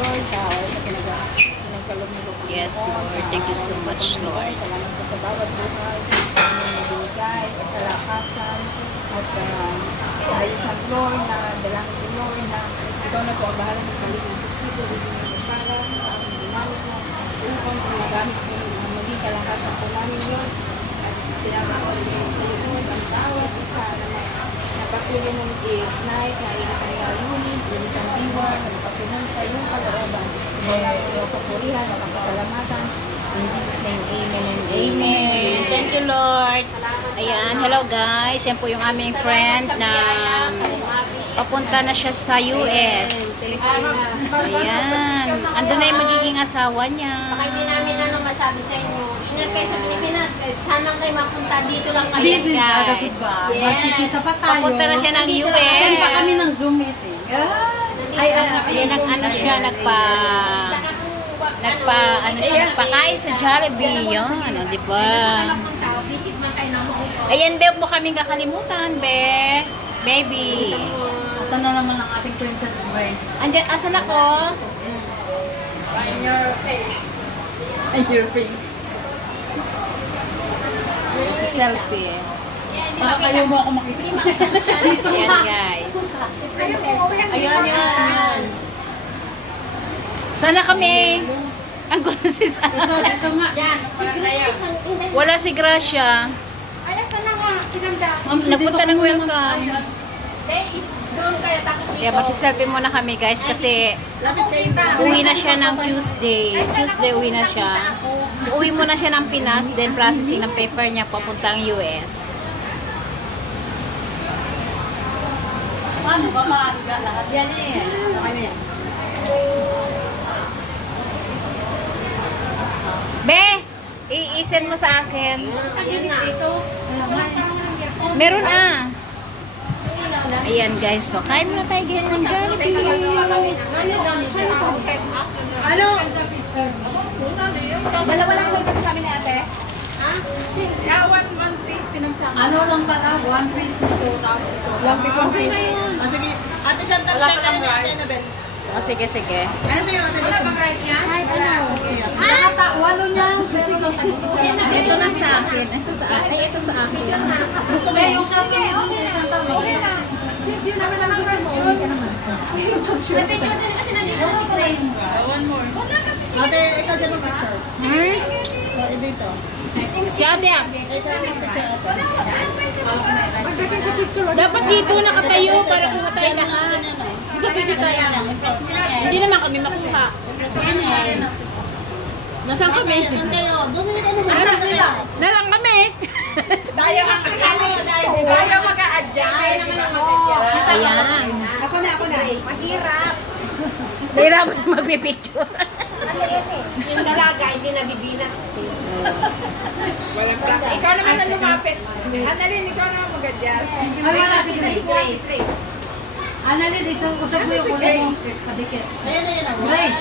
Lord, sa pinagkalumiro ko. Yes, Lord. Thank you so much, Lord. Salamat po sa bawat buhay, na binigay, at kalakasan, at ayusan, Lord, na dalangin ko, Lord, na ikaw na po ang bahala ng kaligin sa sito, bibigyan ng para, ang ginamit mo, upang magamit mo, maging kalakasan po namin, Lord. At sinama ko rin sa iyo, Lord, ang bawat isa na patuloy mong i-ignite, na ilisang layunin, ilisang diwa, na napasunod sa iyong kalooban. Wala ko yung kapurihan, makapasalamatan. In Jesus' name, amen and Amen. Thank you, Lord. Ayan, hello guys. Yan po yung aming friend na papunta na siya sa US. Ayan. Andun na yung magiging asawa niya. Baka hindi namin masabi sa inyo. Ingat kayo sa Pilipinas. Sana kayo mapunta. Dito lang kayo. Ayan, guys. Magkikita pa tayo. Papunta na siya ng US. Then pa kami ng Zoom meeting. Ayan, nag-ano siya, nagpakain sa Jollibee. Yan, ano, diba? Visit man kayo ng Hong Kong. Ayan, Be, huwag mo kaming kakalimutan, Be. Baby. Asan na naman ang ating Princess Grace? Andyan, asan ako? in your face. Ay, your face. Si selfie. Baka kayo mo ako makikita. Dito Ayan, ha. guys. Ayan, yan. Sana kami. Ang gulo si Sana. Ito nga. Wala si Gracia. Ay, sana nga, si Ganda. Ma'am, Nagpunta ng welcome. Doon kayo tapos dito. Kaya magsiselfie muna kami, guys, kasi uwi na siya ng Tuesday. Tuesday uwi na siya. Uwi muna siya ng Pinas, then processing ng paper niya papuntang US. Paano ba maaga lahat yan eh? Okay na yan. Be, i-send mo sa akin. Yan na. Meron ah. Ayan guys, so kain muna tayo guys ng Jollibee. Ano? Dalawa lang yung kami ni ate? Ano lang pala? One piece nito. Tapos ito. One piece, one piece. Ah, sige. Ate Chantal, share ka na ni ate Annabel. Oh, sige, sige. Ano siya yung ate? Wala bang rice niya? Ay, ano? Walo niya. Ito lang sa akin. Ito sa akin. Ay, ito sa akin. Gusto mo yung Chantal mo? Sis, yun naman naman question. May picture din kasi nandito na si Grace. Ate, ikaw dyan mag-picture. Hmm? So, dito. Si ate ah. Ikaw mag-picture ate. Pagdating sa picture, Dapat dito nakatayo para kuha tayo lahat. Dito picture tayo. Hindi naman kami makuha. Nasaan kami? Asan sila? Nalang kami. Tayo ang tayo mag-a-adjust. Tayo naman ang mag-adjust. Ayan. Ako na. mahirap. Nahirapan na magpipicture. Yung dalaga, hindi nabibinat kasi. Walang plaka. Ikaw naman ang lumapit. Annalyn, ikaw naman mag-adjust. Ay, wala si Grace. Annalyn, isang usap mo yung kulay mo. Kadikit. Grace.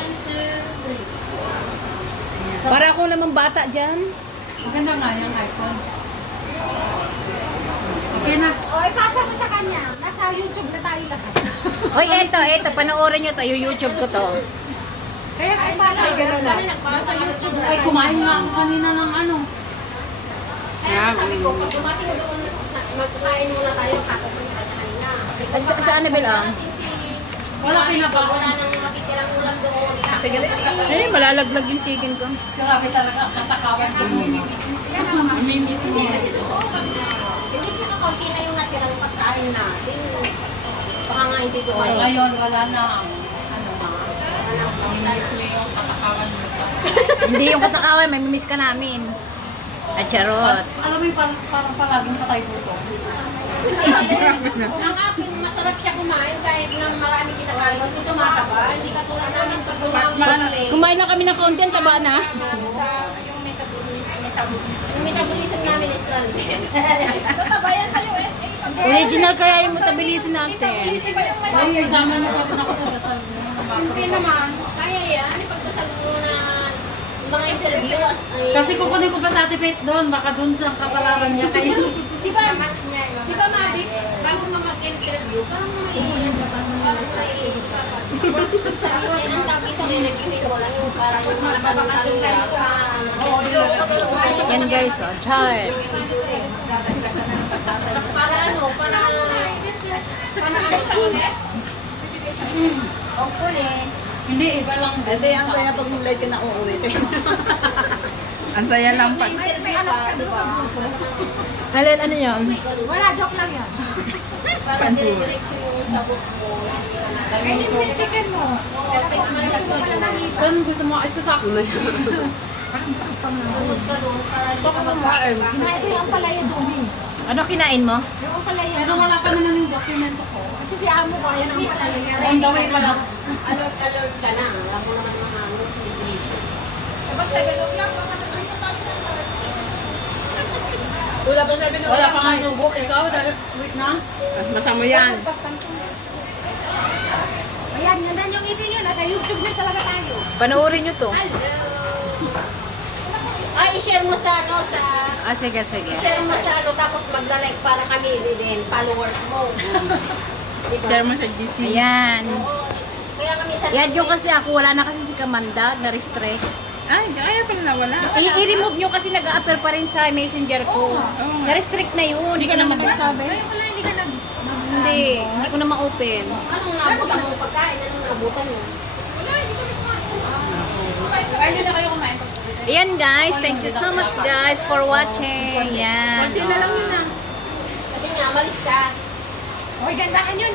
Para ako namang bata dyan. Maganda nga yung iPhone. Okay na. O, ipasa mo sa kanya. Nasa YouTube na tayo lahat. Oy, eto. Panoorin nyo to. Yung YouTube ko to. Kaya ipasa. Ay, gano'n na. Ay, kumain nga ako kanina ng ano. Kaya sabi ko, pag dumating doon, magkain muna tayo, kakapunta niya kanina. At sa Annabel ah. Wala kinabang. Wala nang makitirang ulam doon. Sige, let's go. Eh, malalaglag yung chicken ko. Grabe talaga ang katakawan ko. Hindi kasi totoo. Hindi ko kaunti na yung natirang pagkain natin. Baka nga hindi ko kayo. Ngayon, wala na. Ano na. Namiss mo yung katakawan mo. Hindi yung katakawan, may mimiss ka namin. At charot. Alam mo yung parang palaging patay dito. Ang akin, masarap siya kumain kahit na marami kinakain. Hindi tumataba. Hindi katulad namin pag marami. Kumain na kami ng kaunti, ang taba na. Yung metabolism namin is stranded. Tataba yan sa USA. Original kaya yung metabolism natin. Ay, isama niyo pa din ako sa dasal. Hindi naman. Kaya yan. Ipagdasal mo na mga interview. Kasi kukunin ko pa sa Ate Faith doon, baka doon sa kapalaran niya kayo. Di ba, di ba Mavic, bago ka mag-interview, parang maiiyak ka pa. Parang maiiyak ka pa. Ang tawag ito, nilagyan ko lang yung parang yung mga talong-talong lang sa... Yan guys, oh, chart. Para ano, para... Hindi, iba lang. Kasi ang saya pag mag-live ka na uuwi sa'yo. Ang saya lang pag... Alin, ano yun? Wala, joke lang yan. Para dire-diretso yung sabot mo. Chicken mo. Saan gusto mo? Ito sa akin na yan. Bukod ka doon para hindi ka Kumain. Ito yung ampalaya doon eh. Ano kinain mo? Yung ampalaya. Pero wala pa naman yung dokumento ko. Kasi si amo ko, ayan ang ampalaya. On the way pa lang. alert ka na. Alam mo naman mga notification. Wala pa sabi Wala pa nga subok. Ikaw, dahil wait na. Masama yan. Ayan, yan yung itin yun. Nasa YouTube na talaga tayo. Panoorin nyo to. Ay, i-share mo sa ano, sa... Ah, sige, sige. I-share mo sa ano, tapos magla-like para kami din, followers mo. Diba? Share mo sa GC. Ayan. Kaya kami sa... I-add nyo kasi ako. Wala na kasi si Kamandag na-restrict. Ay, kaya pala nawala. I-remove nyo kasi nag-a-appear pa rin sa messenger ko. Na-restrict na yun. Hindi ko na magsasabi. Hindi ka na. Hindi ko na ma-open. Anong nabutan mo pagkain? Anong nabutan mo? Ay, na kayo kumain. Ayan guys, thank you so much guys for watching. Ayan. Konti na lang yun ah. Kasi nga, malis ka. Hoy, gandahan yun.